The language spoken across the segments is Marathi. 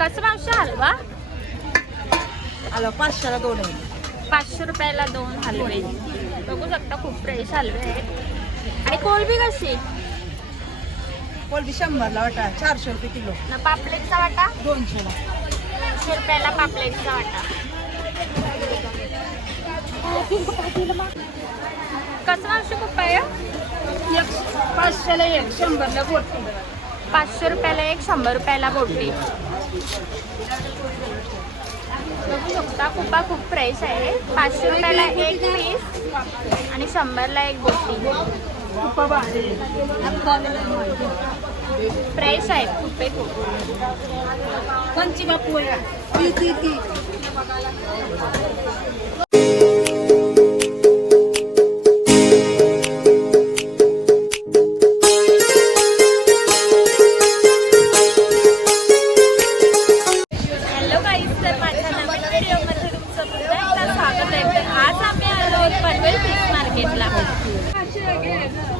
कसं मावशी हलवा? हलवा 500ला 2 आहे. 500 रुपयाला 2 हलवे. बघू शकता खूप फ्रेश हलवे आहेत. आणि कोलबी कशी? कोलबी 100ला वाटा, 400 रुपये किलो. ना पापलेटचा वाटा 200ला. 200 रुपयाला पापलेटचा वाटा. कसं मावशी खूप आहे? 500ला 1, 100ला बोटी. 500 रुपयाला 1, 100 रुपयाला बोटी. बघू शकता कुपा खूप फ्रेश आहे. 500 रुपयाला 1 पीस आणि 100ला 1 बोटी. फ्रेश आहे कुपे खूप. कोणची बापू आहे? ती.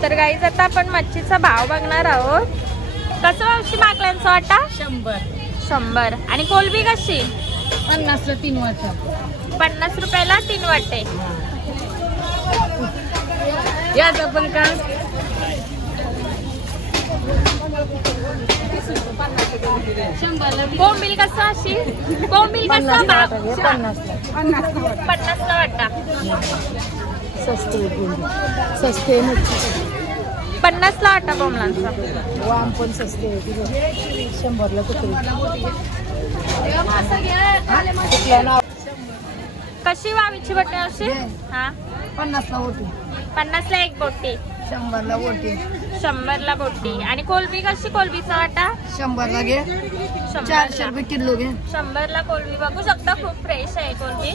तर गाईज आता आपण मच्छीचा भाव बघणार आहोत. कसं मावशी माकलांचा वाटा? 100. आणि कोलबी कशी? 50ला 3 वाटा. 50 रुपयाला 3 वाटे. याचा पण का? बोंबील कसं अशी? बोंबील कसं? 50ला वाटा. सस्ते 50ला वाटा बोंबलांचा. वाम पण सस्ते 100ला कुत्री. कशी वामीची बोटी अशी? हा 50ला बोटी. 50ला 1 बोटी. 100ला बोटी. 100ला बोटी. आणि कोलबी कशी? कोलबीचा वाटा 100ला घे. 400 रुपये किलो घे. 100ला कोलबी. बघू शकता खूप फ्रेश आहे कोलबी.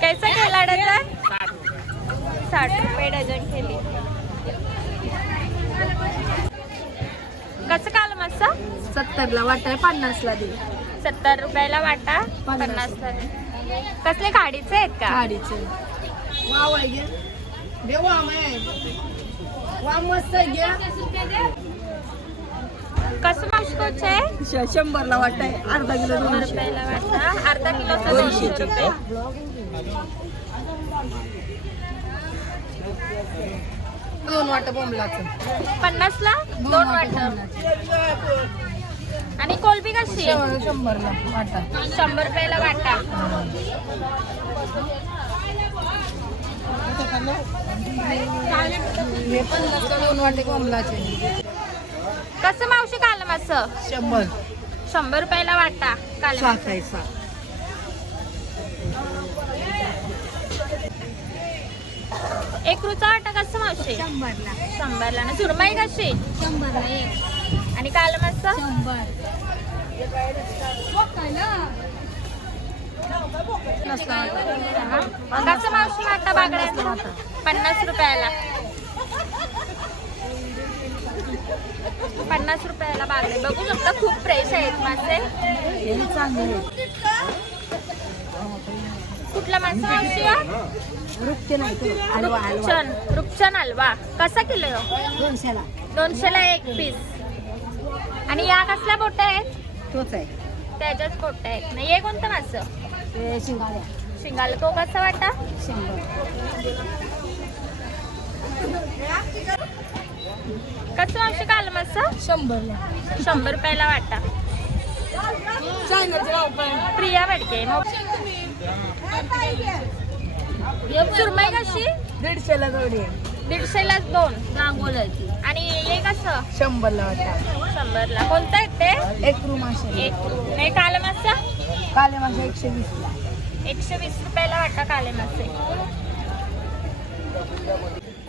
कैसा केला डझन? 60 रुपये डझन केली. कसं काल मस्त? 70ला वाटा आहे, 50ला दे. 70 रुपयाला वाटा, 50ला दे. कसले खाडीचे आहेत का? गाडीचे वाव आहे घे. दे वाम आहे. वाम मस्त आहे घ्या. कसं मावशी आहे? 100ला वाटा आहे, अर्धा किलो 100 200. रुपयाला वाटा. अर्धा किलोचा 200 रुपये. 2 वाटा बोंबलाचं. 50ला 2 वाटा. आणि कोलबी कशी? 100ला वाटा. 100 रुपयाला वाटा. हे 50ला 2 वाटे बोंबलाचे. कसं मावशी कालम असं? 100. 100 रुपयाला वाटा कालम. 7 आहे 7. एक रुचा वाटा कसं मावशी? 100ला. ना सुरमई कशी? 100ला 1. आणि कालम असं? 100. कसं मावशी वाटा बागड्याचा? 50 रुपयाला. 50 रुपयाला बागडे. बघू शकता खूप फ्रेश आहेत मासे. कुठला मासा मावशी? रुपचन हलवा. कसा किलो? 200ला. 200ला 1 पीस. आणि या कसल्या बोट आहेत? तोच आहे. त्याच्याच बोट आहेत. नाही हे कोणतं मासं? ते शिंगाड्या. शिंगाला. तो कसा वाटा? 100. कसं मावशी काल मासं? 100ला. 100 रुपयाला वाटा. प्रिया बेडके. सुरमई कशी? 150ला जोडी आहे. 150ला 2 रांगोळ्याची. आणि हे कसं? 100ला वाटा. 100ला. कोणतं आहे ते? एक रूम मासे. एक. नाही काले मासा? काले मासे 120ला. 120 रुपयाला वाटा काले मासे.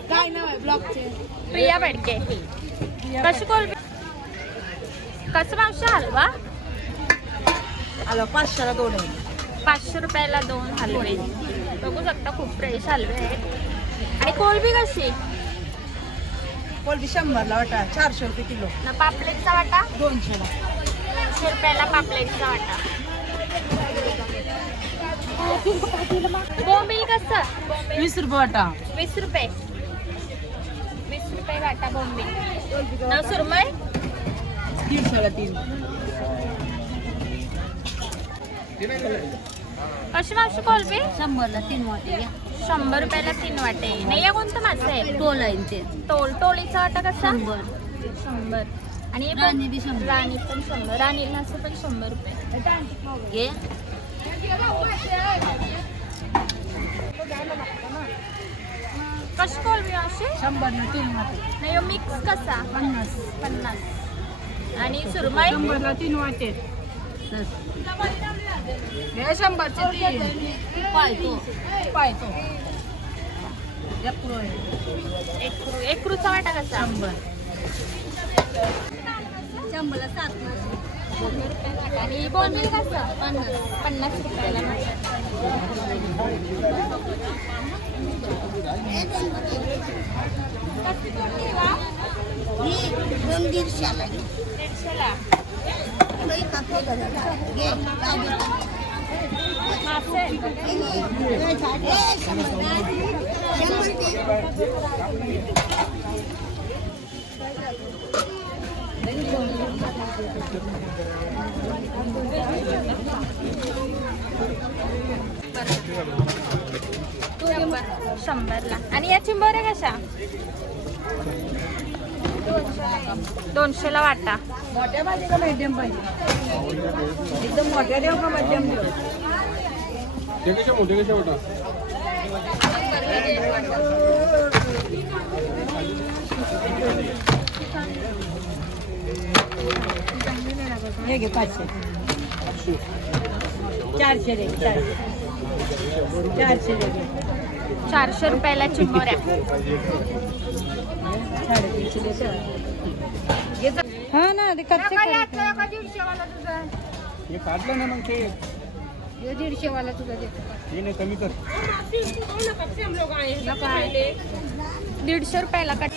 काय नाव आहे ब्लॉकचे? प्रिया बेडके. कशी कोलबी? कसं मावशी हलवा? हलवा 500ला 2 आहे. 500 रुपयाला 2 हलवे. बघू शकता खूप फ्रेश हलवे आहेत. आणि कोलबी कशी? कोलबी 100ला वाटा, 400 रुपये किलो. ना पापलेटचा वाटा? 200ला. 200 रुपयाला पापलेटचा वाटा. बोंबील कसं? 20 रुपये वाटा. 20 रुपये. 20 रुपये वाटा बोंबील. ना सुरमई? दीडशेला 3. कशी मावशी कोलबी? 100ला 3 वाटे घ्या. 100 रुपयाला 3 वाटे. नाही या कोणतं मासे आहे? टोल आहे ते. टोळीचा वाटा कसा? 100. 100. आणि राणी बी 100. राणी पण 100. राणी मासे पण 100 रुपये. घे. कशी कोलबी मावशी? 100ला 3 वाटे. नाही मिक्स कसा? 50. 50. आणि सुरमई? 100ला 3 वाटे. हे 100चे 3. पायतो. एकरूचा वाटा कसा? 100. 100ला 7 वाटे. आणि बोंबील कसं? 50 रुपयाला. दीडशेला. 150ला. मासे शंभरला. आणि या चिंबोऱ्या कशा? 200ला वाटा. मोठ्या भाजी का मध्यम पाहिजे? एकदम मोठ्या देव का मध्यम देव? मोठे कशा वाटा? हे घे 500. 400 दे. 400 दे. 400 रुपयाला चिंबोऱ्या. 350 दे. हा ना ते कच्चे हे काढलं ना मग ते 150 वाला तुझा दे. हे नाही कमी कर. 150 रुपयाला कट.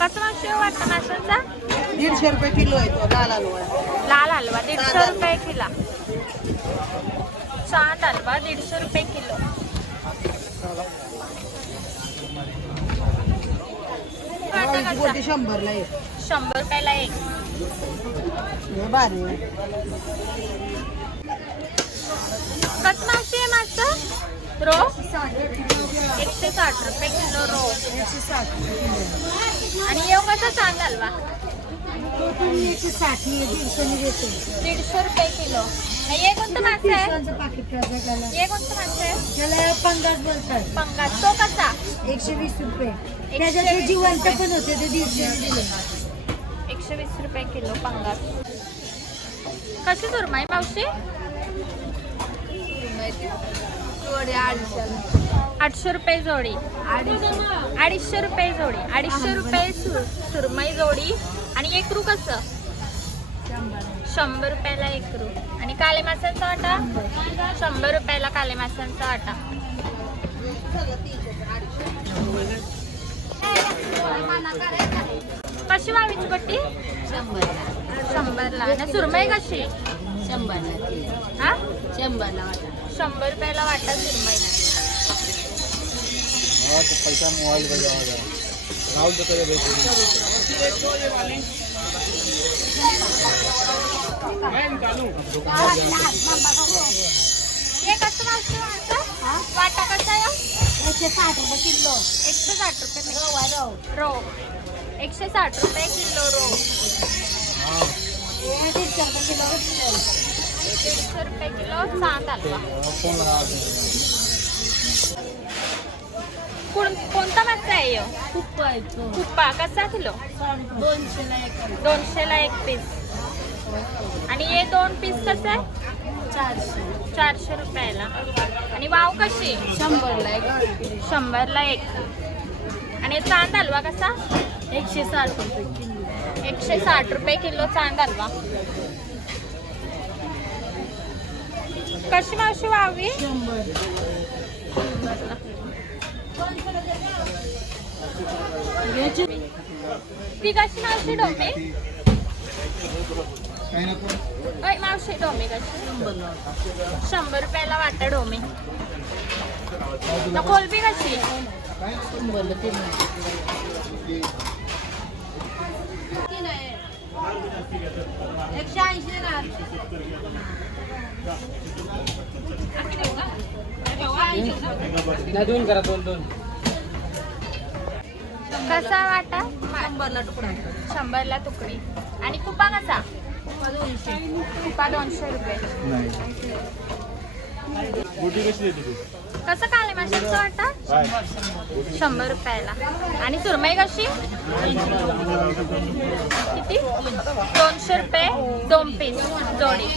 कसं मागतो वाटतं माशांचा? 150 रुपये किलो आहे तो लाल हलवा. लाल हलवा 150 रुपये किलो. चांद हलवा 150 रुपये किलो. वाटा कसा? 100ला एक. 100 रुपयाला एक. हे भारी आहे. कसं मावशी आहे मागचं? रो 160 रुपये किलो रो. 160. आणि येऊ कसा चांद हलवा? तो तुम्ही 160 150 देते. 150 रुपये किलो. हे कोणतं मासे आहे? पिशवांचं पाकिट करायचं त्याला. हे कोणतं मासे आहे? त्याला पंगास बोलतात. पंगास. तो कसा? 120 रुपये. त्याच्यात ते जिवंत पण होते ते 150 दिले. 120 रुपये किलो पंगास. कशी सुरमई मावशी? 800 रुपये जोडी. 250 रुपये जोडी. 250 रुपये सुरमई जोडी. आणि एकरू कसं? 100 रुपयाला एकरू. आणि काले माशांचा वाटा? 100 रुपयाला काले माशांचा वाटा. कशी वावीची पट्टी? 100ला. आणि सुरमई कशी? 100ला. हा? 100ला वाटा. 100 रुपयाला वाटा सुरमई. पैसा मोबाईल का जावा जाए राहुल तो करे हे कसं मागतो वाटा कसा आहे? 160 रुपये किलो. 160 रुपये रो. 160 रुपये किलो रो. 150 रुपये किलो. 150 रुपये किलो चांद हलवा. कोणता मासा आहे ह्यो? खूप आहे तो. कुप्पा कसा किलो? 200ला एक. 200ला एक पीस. आणि हे 2 पीस कसं आहे? 400. 400 रुपयाला. आणि वाव कशी? 100ला एक. 100ला एक. आणि चांद हलवा कसा? 160 रुपये किलो. 160 रुपये किलो चांद हलवा. कशी मावशी वावी? 100. ती कशी मावशी डोमे? ओय मावशी डोमे कशी? 100 रुपयाला वाटा डोमे. कोलबी कशी? 100ला 3. 180 देणार. दोन करा दोन. कसा वाटा? 100ला तुकडा. 100ला तुकडी. आणि कुपा कसा? 200. कुपा 200 रुपये. नाही. बोटी कशी देते तू? कसं काले माशांचा वाटा? काय? 100 रुपयाला. आणि सुरमई कशी? किती? 200 रुपये 2 पीस जोडी.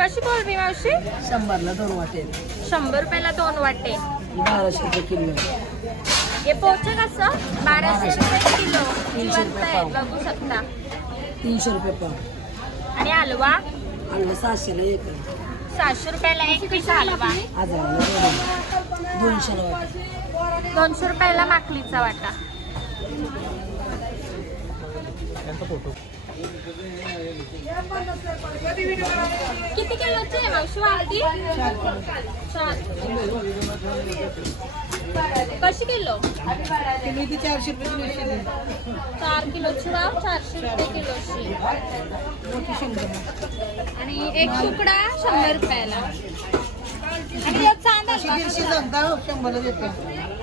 कशी कोलबी मावशी? 100ला 2 वाटे. 100 रुपयाला 2 वाटे. 1200 रुपये किलो. हे पोचे कसं? 1200 रुपये किलो. जिवंत आहे, बघू शकता. 300 रुपये पाव. आणि हलवा? हलवा 700ला 1. 700 रुपयाला 1 पीस हलवा. 200ला वाटे. 200 रुपयाला माकलीचा वाटा. त्यांचा फोटो. किती किलोची आहे मावशी वाटी? 4. कशी किलो? किलो ती 400 रुपये किलो. 4 किलोची वाव 400 रुपये किलोची. मोठी 100. आणि एक तुकडा 100 रुपयाला. आणि यात चांदा हलवा 150 जनता 100ला देते.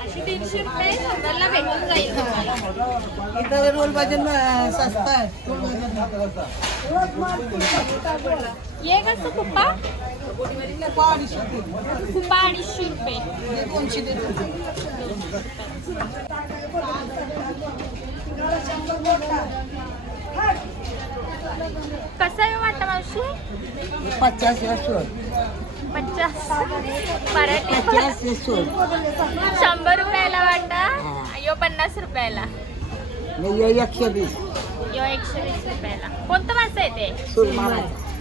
अशी 300 रुपये 100ला भेटून जाईल तुम्हाला. इथं रोल भाजी सस्ता आहे. ये कसं कुप्पा? कुप्पा 250 रुपये. 200 देते. कसं आहे वाटा मावशी? 50 ला 100. 50. मराठी 50 ला 100. 100 रुपयाला वाटा. यो 50 रुपयाला. नाही 120. यो 120 रुपयाला. कोणतं मासं आहे ते?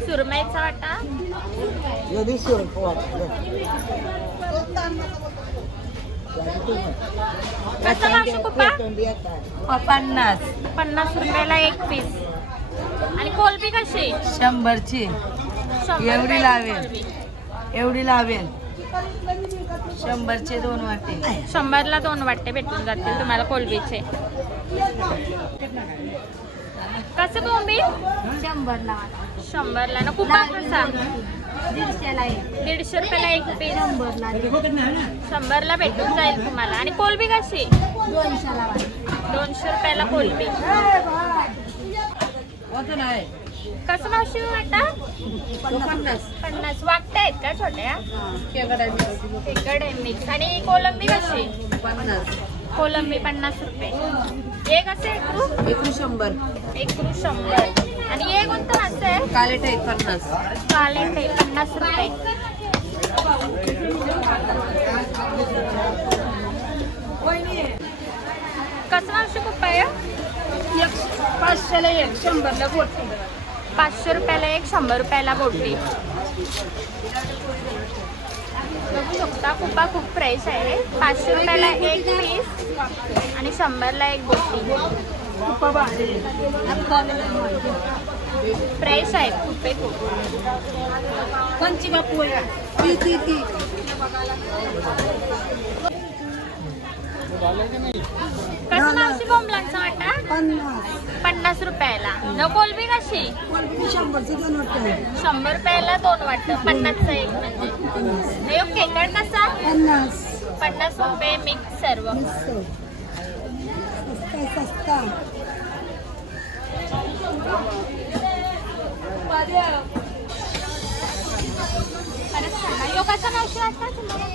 सुरमईचा वाटा. यदि 100 कसं मावशी कुप्पा? 50. 50 रुपयाला 1 पीस. आणि कोलबी कशी? 100ची. 100 एवढी रुपयाला लावेल. कोलबी. एवढी लावेल. 100चे 2 वाटे. 100ला 2 वाटे भेटून जातील तुम्हाला कोलबीचे. कसं कोंबी? 100ला. 100ला ना. कुपा कसा? 150ला 150 रुपयाला 1 पीस. 100ला. 100ला भेटून जाईल तुम्हाला. आणि कोलबी कशी? 200ला. 200 रुपयाला कोलबी. वजन आहे. कसं मावशी वाटा? 50. 50. वाटत आहेत का छोट्या? केकडा तिकडे मिक्स. आणि कोलंबी कशी? 50. कोलंबी 50 रुपये. हे कसं आहे एकरू? 100. एकरू 100. आणि हे कोणतं मासं आहे? कालेट आहे 50. कालेट आहे 50 रुपये. कसं मावशी कुप्पा आहे? 500ला 1. 100ला बोट. 500 रुपयाला 1. 100 रुपयाला बोटी. बघू शकता कुप्पा खूप फ्रेश आहे. 500 रुपयाला 1 पीस आणि 100ला 1 बोटी. फ्रेश आहेत कुप्पे खूप. कोणची बापू आहे? ती कसं मावशी बोंबलांचा वाटा? 50 रुपयाला. न कोलबी कशी? 100चे 2 वाटे. 100 रुपयाला 2 वाटतं. 50चा 1 म्हणजे. हे खेकड कसा? 50 रुपये मिक्स सर्व. सस्ता. परत सांगा. यो कसा मावशी वाटता तुम्हाला?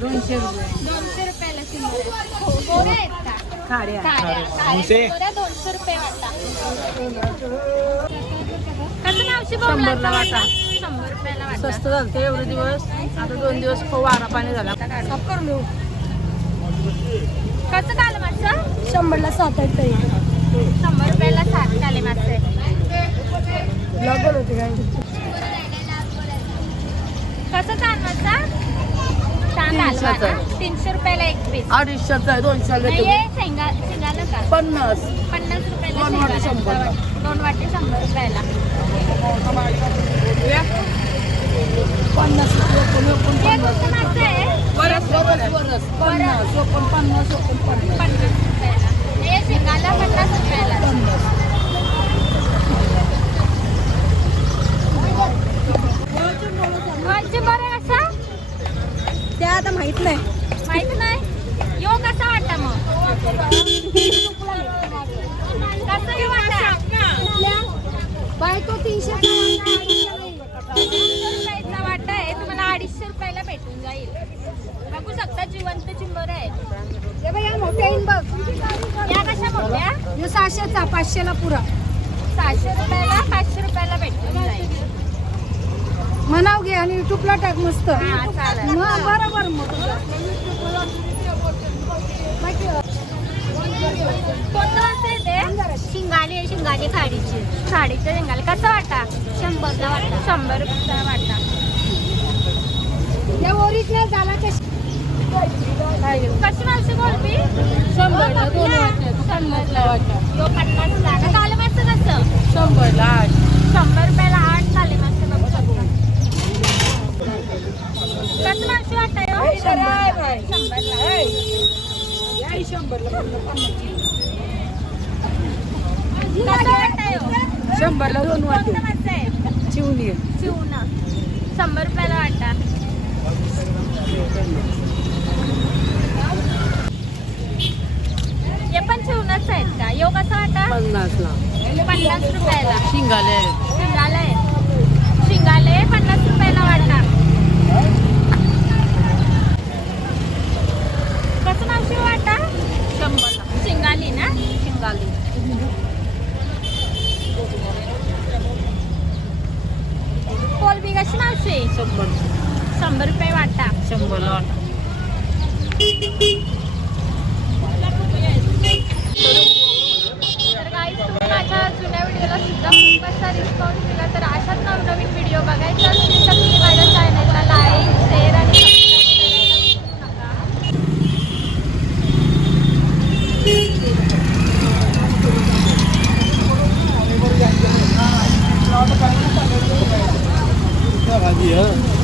200 रुपये. 200 रुपयाला चिंबोऱ्या. गोऱ्या आहेत का? खाड्या. मुसे. गोऱ्या 200 रुपये वाटा. कसं मावशी 100ला बोंबलांचा वाटा. 100 रुपयाला वाटा. स्वस्त झालं ते एवढे दिवस. आता 2 दिवस खूप वारा पाणी झाला. साफ करून देऊ. कसं कालं मासं? 100ला 7 आहे. 100 रुपयाला 7 काले मासे. लागल होते काय? कसं चांदमाचा? चांद हलवा ना? 300 रुपयाला 1 पीस. 250 आहे. 200ला नाही हे शेंगाला का? 50. 50 रुपयाला 2 वाटे शेंगाला. 100. 2 वाटे 100 रुपयाला. 50 हे कोणतं मासं आहे? 50. 50. 50 रुपयाला. हे कसं आहे वाटा? बायको 300 रुपयाचा वाटा आहे, तुम्हाला 250 रुपयाला भेटून जाईल. बघू शकता जिवंत चिंबर आहे. हे बघ, या मोठ्या इन बघ. या कशा मोठ्या? हे 600चा 500ला पुरा 600 रुपयाला 500 रुपयाला भेटून जाईल. म्हणाव घे आणि युट्यूबला टाक मस्त. हा, चालेल. मग बरोबर मग कोणतं वाटतं ते? शिंगाली शिंगाली खाडीची साडीच्या शेंगाला कसं वाटा? 100ला वाटा. 100 रुपयाचा वाटा. या ओरिजिनल झाला ते कशी मावशी कोळंबी? 100ला 2 वाटा. 100ला वाटा. यो 50ला. आणि काले मासे कसं? 100ला 8. 100 रुपयाला 8 काले मासे बघू शकता. कसं मावशी वाटा यो? 100ला. कसं वाटा यो? 100ला 2 कोणतं मासे आहे? चिवणी चिवणा. 100 रुपयाला वाटा. हे पण चिवणाच आहेत का? यो कसा वाटा? 50ला 50 रुपयाला. शिंगाले शिंगाला आहे. शिंगाले 50 रुपयाला वाटा. कसं मावशी वाटा? 100ला शिंगाली ना? शिंगाली कोलबी कशी मावशी? 100 रुपये वाटा. 100ला वाटा. तर गाईज तुम्ही माझ्या जुन्या व्हिडिओला सुद्धा खूप असा रिस्पॉन्स दिला. तर अशाच नवनवीन व्हिडिओ बघायचा असतील तर तुम्ही माझ्या चॅनलला लाईक शेअर आणि भाजी आहे